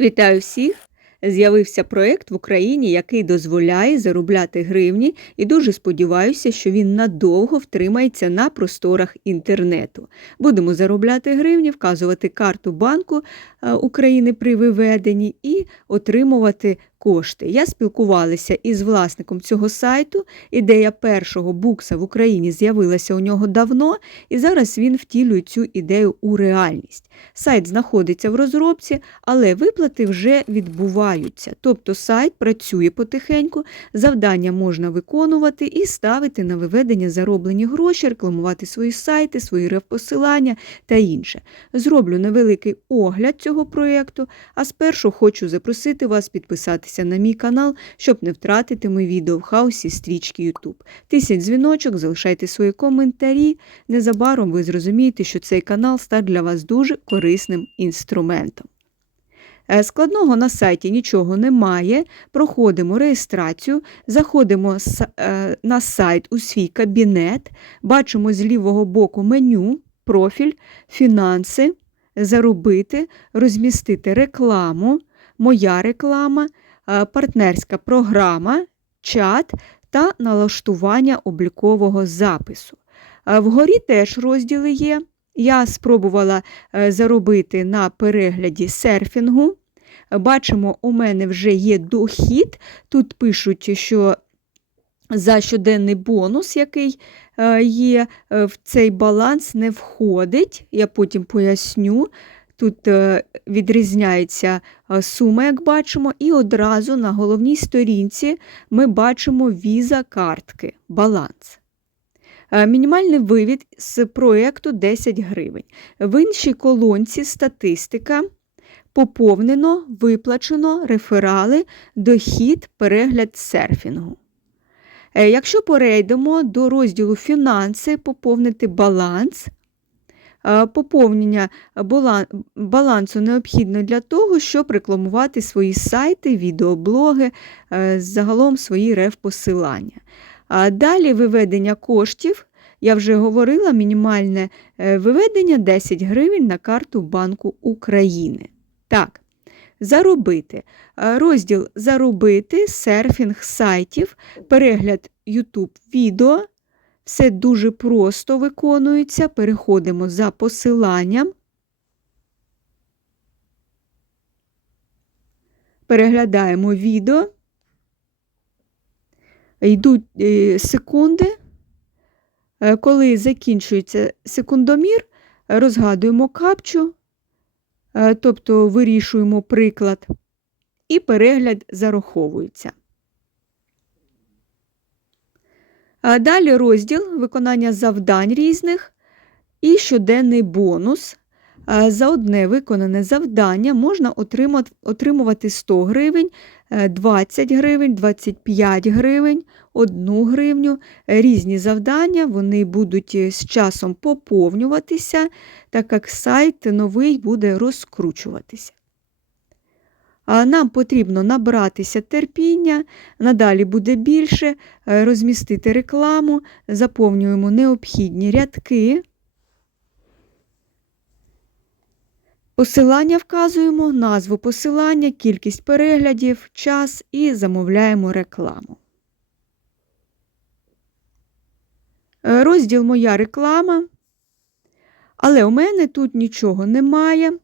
Вітаю всіх! З'явився проект в Україні, який дозволяє заробляти гривні, і дуже сподіваюся, що він надовго втримається на просторах інтернету. Будемо заробляти гривні, вказувати карту банку е, України при виведенні і отримувати кошти. Я спілкувалася із власником цього сайту. Ідея першого букса в Україні з'явилася у нього давно, і зараз він втілює цю ідею у реальність. Сайт знаходиться в розробці, але виплати вже відбуваються. Тобто сайт працює потихеньку, завдання можна виконувати і ставити на виведення зароблені гроші, рекламувати свої сайти, свої рефпосилання та інше. Зроблю невеликий огляд цього проєкту, а спершу хочу запросити вас підписатися на мій канал, щоб не втратити мої відео в хаосі стрічки YouTube. Тисять дзвіночок, залишайте свої коментарі. Незабаром ви зрозумієте, що цей канал став для вас дуже корисним інструментом. Е, Складного на сайті нічого немає. Проходимо реєстрацію, заходимо е, на сайт у свій кабінет, бачимо з лівого боку меню, профіль, фінанси, заробити, розмістити рекламу, моя реклама, партнерська програма, чат та налаштування облікового запису. Е, Вгорі теж розділи є. Я спробувала е, заробити на перегляді серфінгу. Бачимо, у мене вже є дохід. Тут пишуть, що за щоденний бонус, який е, є е, в цей баланс, не входить. Я потім поясню. Тут е, відрізняється е, сума, як бачимо, і одразу на головній сторінці ми бачимо віза картки, баланс. Е, Мінімальний вивід з проєкту 10 гривень. В іншій колонці статистика поповнено, виплачено, реферали, дохід, перегляд серфінгу. Якщо перейдемо до розділу фінанси, поповнити баланс. Е, Поповнення балансу необхідно для того, щоб рекламувати свої сайти, відеоблоги, е, загалом свої реф-посилання. Далі виведення коштів. Я вже говорила, мінімальне е, виведення 10 гривень на карту Банку України. Так, заробити. Розділ Заробити, серфінг сайтів, перегляд YouTube відео. Все дуже просто виконується. Переходимо за посиланням. Переглядаємо відео. Йдуть е, секунди. Е, Коли закінчується секундомір, розгадуємо капчу, е, тобто вирішуємо приклад, і перегляд зараховується. А Далі розділ виконання завдань різних і щоденний бонус. За одне виконане завдання можна отримувати 100 гривень, е, 20 гривень, 25 гривень, 1 гривню. Різні завдання вони будуть е, з часом поповнюватися, так як сайт новий буде розкручуватися. Нам потрібно набратися терпіння, надалі буде більше, е, розмістити рекламу, заповнюємо необхідні рядки. Посилання вказуємо, назву посилання, кількість переглядів, час і замовляємо рекламу. Е, Розділ Моя реклама. Але у мене тут нічого немає.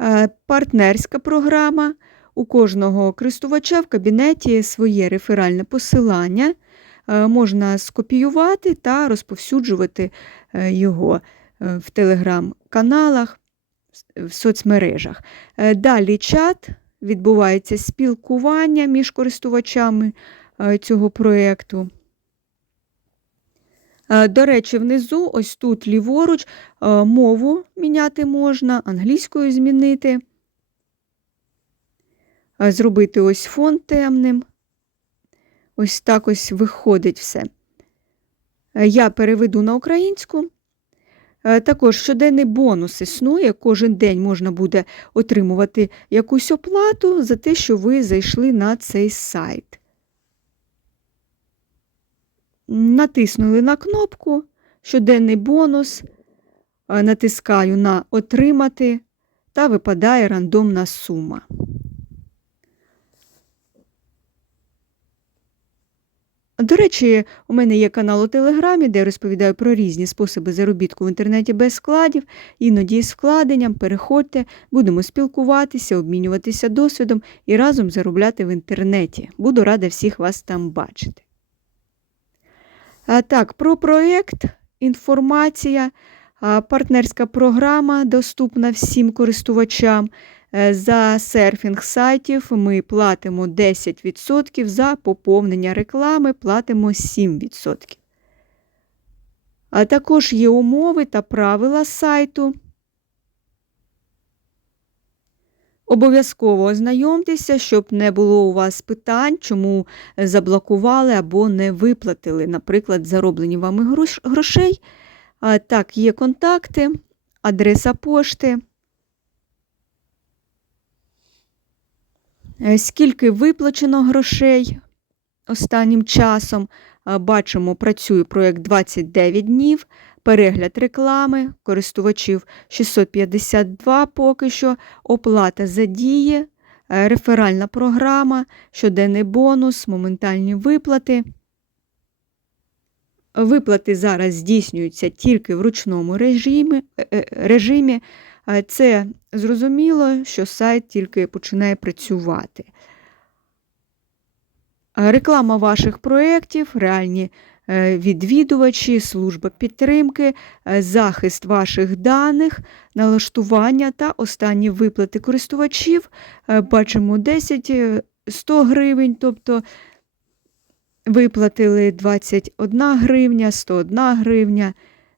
Е, Партнерська програма. У кожного користувача в кабінеті своє реферальне посилання. Е, Можна скопіювати та розповсюджувати е, його в телеграм-каналах, в соцмережах. Далі чат, відбувається спілкування між користувачами цього проєкту. Е, До речі, внизу, ось тут ліворуч, е, мову міняти можна, англійською змінити, Е, зробити ось фон темним. Ось так ось виходить все. Я переведу на українську. Також щоденний бонус існує. Кожен день можна буде отримувати якусь оплату за те, що ви зайшли на цей сайт. Натиснули на кнопку щоденний бонус, натискаю на Отримати та випадає рандомна сума. До речі, у мене є канал у Телеграмі, де я розповідаю про різні способи заробітку в інтернеті без складів, іноді з вкладенням. Переходьте, будемо спілкуватися, обмінюватися досвідом і разом заробляти в інтернеті. Буду рада всіх вас там бачити. А так, про проєкт, інформація, партнерська програма доступна всім користувачам. Е, За серфінг сайтів ми платимо 10%, за поповнення реклами платимо 7%. А також є умови та правила сайту. Обов'язково ознайомтеся, щоб не було у вас питань, чому заблокували або не виплатили, наприклад, зароблені вами грош- грошей. Так, є контакти, адреса пошти. Е, Скільки виплачено грошей останнім часом? Бачимо, працює проєкт 29 днів, перегляд реклами, користувачів 652 поки що, оплата за дії, е, реферальна програма, щоденний бонус, моментальні виплати. Виплати зараз здійснюються тільки в ручному режимі. е, е, режимі. Це зрозуміло, що сайт тільки починає працювати. Е, Реклама ваших проєктів, реальні е, відвідувачі, служба підтримки, е, захист ваших даних, налаштування та останні виплати користувачів. Бачимо 10 е, 100 гривень, тобто виплатили 21 гривня, 101 гривня,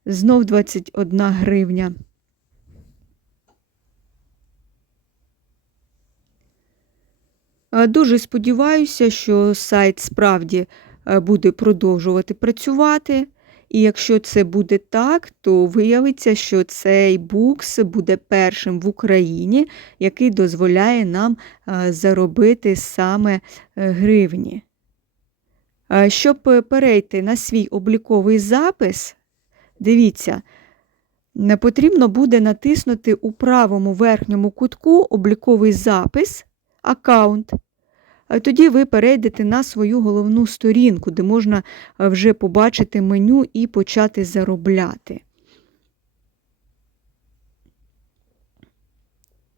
знов 21 гривня. Дуже сподіваюся, що сайт справді е, буде продовжувати працювати. І якщо це буде так, то виявиться, що цей букс буде першим в Україні, який дозволяє нам е, заробити саме е, гривні. Е, Щоб е, перейти на свій обліковий запис, дивіться, потрібно буде натиснути у правому верхньому кутку обліковий запис, аккаунт. Е, Тоді ви перейдете на свою головну сторінку, де можна е, вже побачити меню і почати заробляти.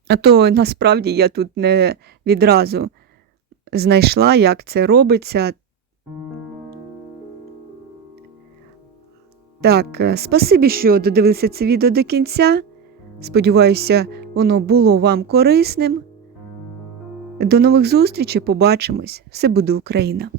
А то насправді я тут не відразу знайшла, як це робиться. Так, е, спасибі, що додивилися це відео до кінця. Сподіваюся, воно було вам корисним. До нових зустрічей, побачимось! Все буде Україна!